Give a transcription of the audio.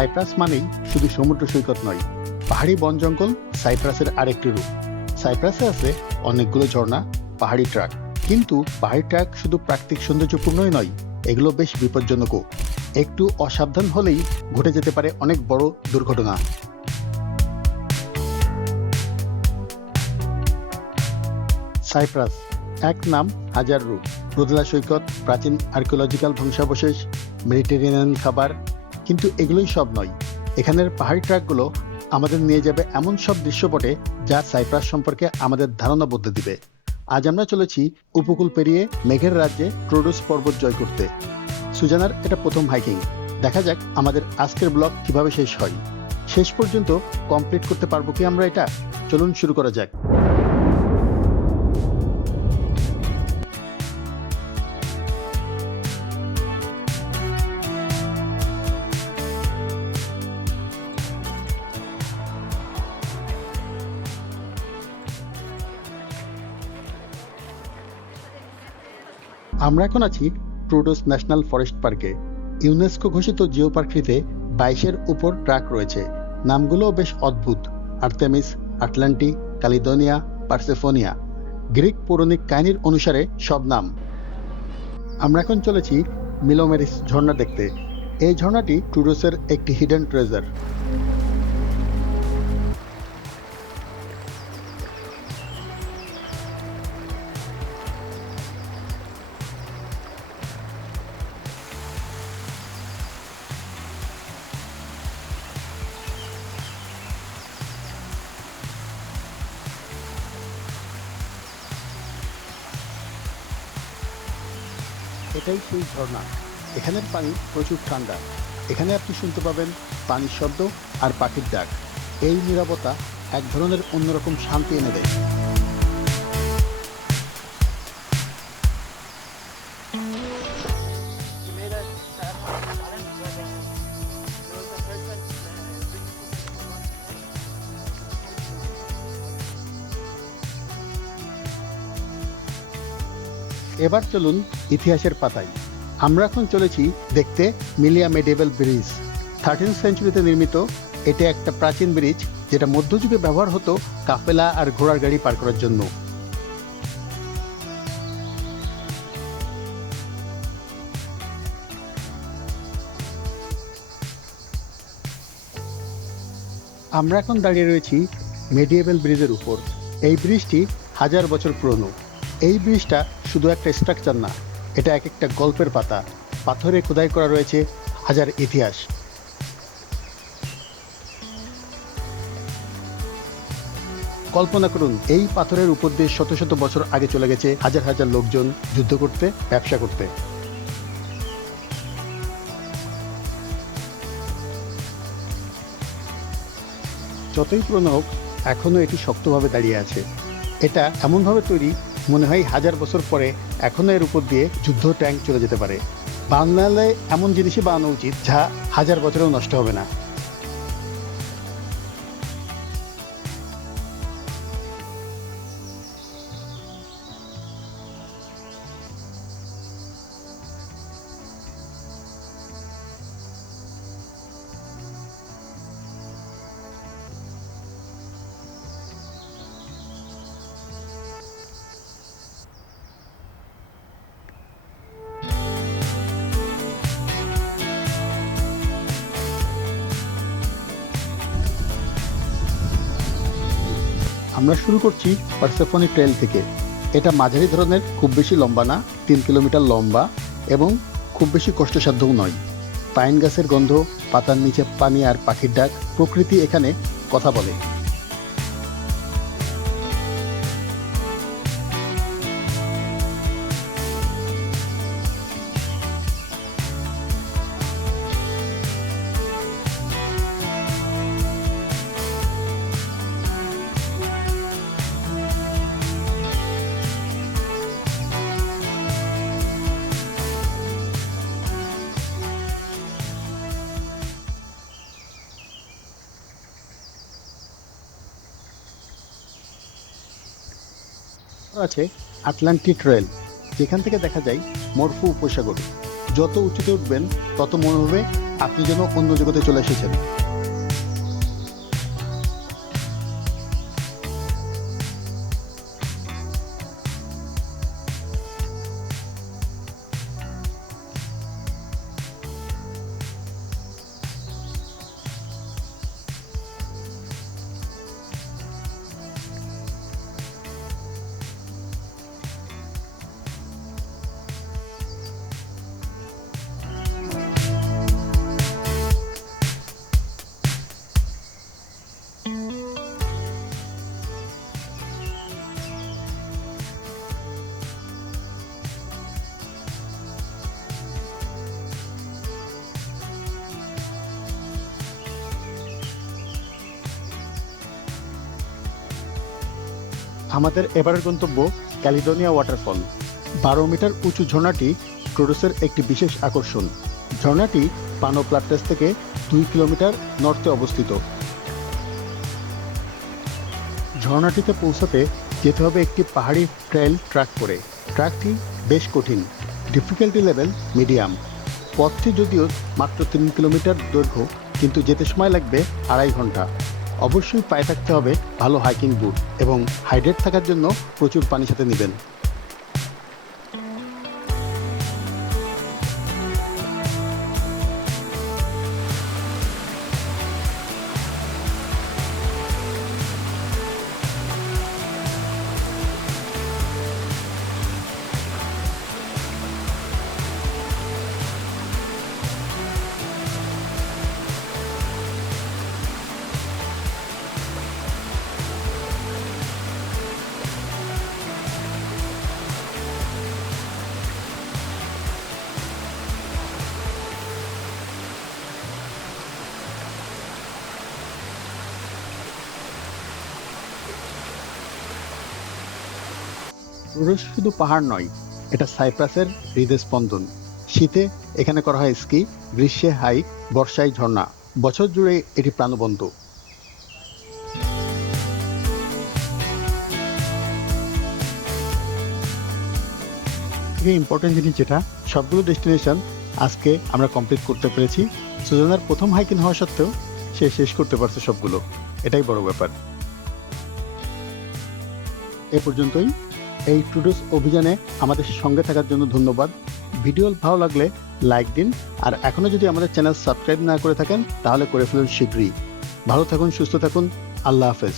Cypress মানেই শুধু সমুদ্র সৈকত নয়, পাহাড়ি বন জঙ্গল, সাইপ্রাসের আরেকটি রূপ। সাইপ্রাসে আছে অনেকগুলো ঝর্ণা, পাহাড়ি ট্রাক। কিন্তু পাহাড়ি ট্রাক শুধু প্রাকৃতিক সৌন্দর্যপূর্ণই নয়, এগুলো বেশ বিপজ্জনকও। একটু অসাবধান হলেই ঘটে যেতে পারে অনেক বড় দুর্ঘটনা। সাইপ্রাস এক নাম হাজার রূপ। রোদলা সৈকত, প্রাচীন আর্কিওলজিক্যাল ধ্বংসাবশেষ, মেডিটেরিয়ান খাবার কিন্তু এগুলোই সব নয়। এখানের পাহাড়ি ট্রাকগুলো আমাদের নিয়ে যাবে এমন সব দৃশ্যপটে যা সাইপ্রাস সম্পর্কে আমাদের ধারণা বদলে দিবে। আজ আমরা চলেছি উপকূল পেরিয়ে মেঘের রাজ্যে ট্রোডোস পর্বত জয় করতে। সুজানার এটা প্রথম হাইকিং। দেখা যাক আমাদের আজকের ব্লগ কীভাবে শেষ হয়। শেষ পর্যন্ত কমপ্লিট করতে পারব কি আমরা এটা? চলুন শুরু করা যাক। আমরা এখন আছি ট্রুডোস ন্যাশনাল ফরেস্ট পার্কে। ইউনেস্কো ঘোষিত জিও পার্কটিতে বাইশের উপর ট্রাক রয়েছে। নামগুলোও বেশ অদ্ভুত। আর্তেমিস, আটলান্টি কালিদোনিয়া পার্সেফোনিয়া। গ্রিক পৌরাণিক কাহিনীর অনুসারে সব নাম। আমরা এখন চলেছি মিলোমেরিস ঝর্ণা দেখতে। এই ঝর্ণাটি টুডোসের একটি হিডেন ট্রেজার এটাই সেই ঝর্ণা। এখানের পানি প্রচুর ঠান্ডা। এখানে আপনি শুনতে পাবেন পানির শব্দ আর পাখির ডাক। এই নিরাপত্তা এক ধরনের অন্যরকম শান্তি এনে দেয়। এবার চলুন ইতিহাসের পাতায়। আমরা এখন চলেছি দেখতে মিলিয়া মেডেভেল ব্রিজ। থার্টিন সেঞ্চুরিতে নির্মিত, এটা একটা প্রাচীন ব্রিজ যেটা মধ্যযুগে ব্যবহার হতো কাফেলা আর ঘোড়ার গাড়ি পার করার জন্য। আমরা এখন দাঁড়িয়ে রয়েছি মেডিয়েবেল ব্রিজের উপর। এই ব্রিজটি হাজার বছর পুরনো। এই ব্রিজটা শুধু একটা স্ট্রাকচার না, এটা এক একটা গল্পের পাতা। পাথরে খোদাই করা রয়েছে হাজার ইতিহাস। কল্পনা করুন, এই পাথরের উপর দিয়ে শত শত বছর আগে চলে গেছে হাজার হাজার লোকজন যুদ্ধ করতে, ব্যবসা করতে। যতই পুরনো হোক এখনও এটি শক্তভাবে দাঁড়িয়ে আছে। এটা এমনভাবে তৈরি মনে হয় হাজার বছর পরে এখনও এর উপর দিয়ে যুদ্ধ ট্যাঙ্ক চলে যেতে পারে। বাংলায় এমন জিনিসই বানানো উচিত যা হাজার বছরেও নষ্ট হবে না। আমরা শুরু করছি পার্সেফনি ট্রেল থেকে। এটা মাঝারি ধরনের, খুব বেশি লম্বা না, তিন কিলোমিটার লম্বা এবং খুব বেশি কষ্টসাধ্যও নয়। পাইন গাছের গন্ধ, পাতার নিচে পানি আর পাখির ডাক প্রকৃতি এখানে কথা বলে। আছে আটলান্টিক ট্রেল যেখান থেকে দেখা যায়, মরফু উপসাগর। যত উঁচুতে উঠবেন, তত মনে হবে আপনি যেন অন্য জগতে চলে এসেছেন। আমাদের এবারের গন্তব্য ক্যালিডোনিয়া ওয়াটারফল বারো মিটার উঁচু ঝর্ণাটি ট্রোডোসের একটি বিশেষ আকর্ষণ। ঝর্ণাটি পানো প্লাটেস থেকে দুই কিলোমিটার নর্থে অবস্থিত। ঝর্ণাটিতে পৌঁছাতে যেতে হবে একটি পাহাড়ি ট্রেল ট্র্যাক করে। ট্র্যাকটি বেশ কঠিন ডিফিকাল্টি লেভেল মিডিয়াম পথটি যদিও মাত্র তিন কিলোমিটার দৈর্ঘ্য, কিন্তু যেতে সময় লাগবে আড়াই ঘণ্টা। অবশ্যই পায়ে থাকতে হবে। ভালো হাইকিং বুট এবং হাইড্রেট থাকার জন্য প্রচুর পানি সাথে নেবেন। টুরিস্ট শুধু পাহাড় নয়, এটা সাইপ্রাসের হৃদস্পন্দন। শীতে এখানে করা হয় স্কি, গ্রীষ্মে হাইক, বর্ষায় ঝর্ণা। বছর জুড়ে এটি প্রাণবন্ত। থেকে ইম্পর্টেন্ট জিনিস যেটা, সবগুলো ডেস্টিনেশন আজকে আমরা কমপ্লিট করতে পেরেছি। সুজানার প্রথম হাইকিং হওয়া সত্ত্বেও সে শেষ করতে পারছে সবগুলো। এটাই বড় ব্যাপার। এ পর্যন্তই। এই টুডোস অভিযানে আমাদের সঙ্গে থাকার জন্য ধন্যবাদ। ভিডিও ভালো লাগলে লাইক দিন, আর এখনও যদি আমাদের চ্যানেল সাবস্ক্রাইব না করে থাকেন, তাহলে করে ফেলুন শীঘ্রই। ভালো থাকুন, সুস্থ থাকুন, আল্লাহ হাফেজ।